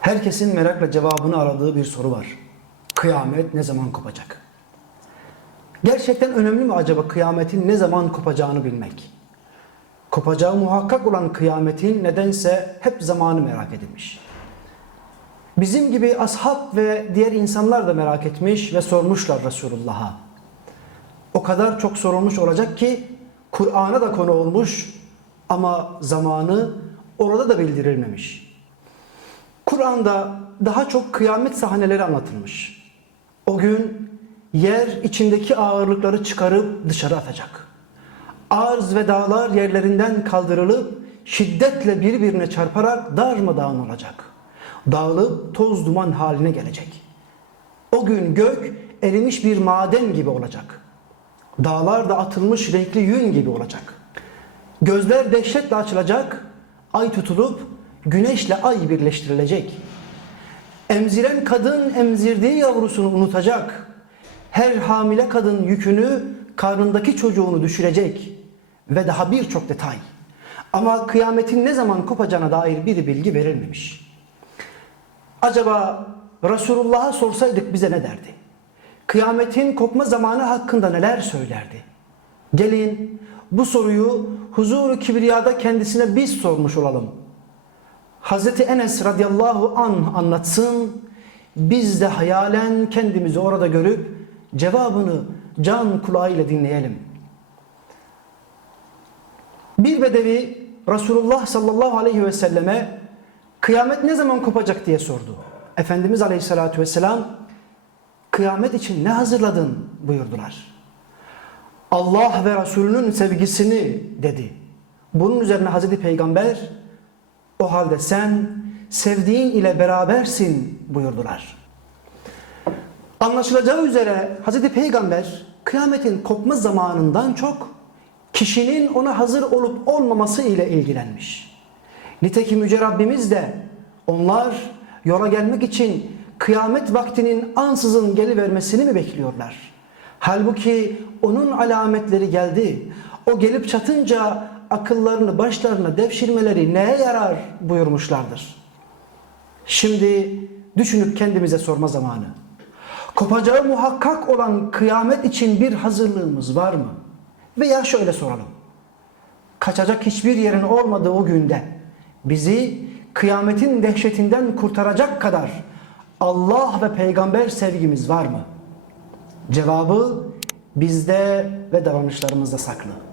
Herkesin merakla cevabını aradığı bir soru var. Kıyamet ne zaman kopacak? Gerçekten önemli mi acaba kıyametin ne zaman kopacağını bilmek? Kopacağı muhakkak olan kıyametin nedense hep zamanı merak edilmiş. Bizim gibi ashab ve diğer insanlar da merak etmiş ve sormuşlar Resulullah'a. O kadar çok sorulmuş olacak ki Kur'an'a da konu olmuş ama zamanı orada da bildirilmemiş. Kur'an'da daha çok kıyamet sahneleri anlatılmış. O gün yer içindeki ağırlıkları çıkarıp dışarı atacak. Arz ve dağlar yerlerinden kaldırılıp şiddetle birbirine çarparak darmadağın olacak. Dağılıp toz duman haline gelecek. O gün gök erimiş bir maden gibi olacak. Dağlar da atılmış renkli yün gibi olacak. Gözler dehşetle açılacak, ay tutulup güneşle ay birleştirilecek. Emziren kadın emzirdiği yavrusunu unutacak. Her hamile kadın yükünü karnındaki çocuğunu düşürecek ve daha birçok detay. Ama kıyametin ne zaman kopacağına dair bir bilgi verilmemiş. Acaba Resulullah'a sorsaydık bize ne derdi? Kıyametin kopma zamanı hakkında neler söylerdi? Gelin bu soruyu huzuru kibriyada kendisine biz sormuş olalım. Hazreti Enes radıyallahu an anlatsın. Biz de hayalen kendimizi orada görüp cevabını can kulağıyla dinleyelim. Bir bedevi Resulullah sallallahu aleyhi ve selleme kıyamet ne zaman kopacak diye sordu. Efendimiz aleyhissalatü vesselam kıyamet için ne hazırladın buyurdular. Allah ve Resulünün sevgisini dedi. Bunun üzerine Hazreti Peygamber o halde sen sevdiğin ile berabersin buyurdular. Anlaşılacağı üzere Hazreti Peygamber kıyametin kopma zamanından çok kişinin ona hazır olup olmaması ile ilgilenmiş. Nitekim Yüce Rabbimiz de onlar yola gelmek için kıyamet vaktinin ansızın gelivermesini mi bekliyorlar? Halbuki onun alametleri geldi. O gelip çatınca akıllarını başlarına devşirmeleri neye yarar buyurmuşlardır. Şimdi düşünüp kendimize sorma zamanı. Kopacağı muhakkak olan kıyamet için bir hazırlığımız var mı? Veya şöyle soralım. Kaçacak hiçbir yerin olmadığı o günde bizi kıyametin dehşetinden kurtaracak kadar Allah ve peygamber sevgimiz var mı? Cevabı bizde ve davranışlarımızda saklı.